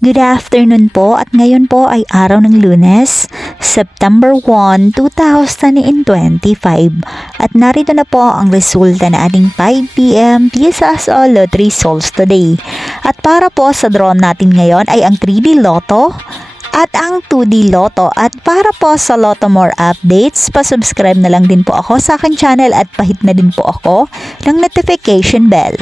Good afternoon po at ngayon po ay araw ng Lunes, September 1, 2025 at narito na po ang resulta na ating 5pm PSSO Lottery Souls today. At para po sa draw natin ngayon ay ang 3D Lotto at ang 2D Lotto. At para po sa Lotto More updates, pa-subscribe na lang din po ako sa aking channel at pahit na din po ako ng notification bell.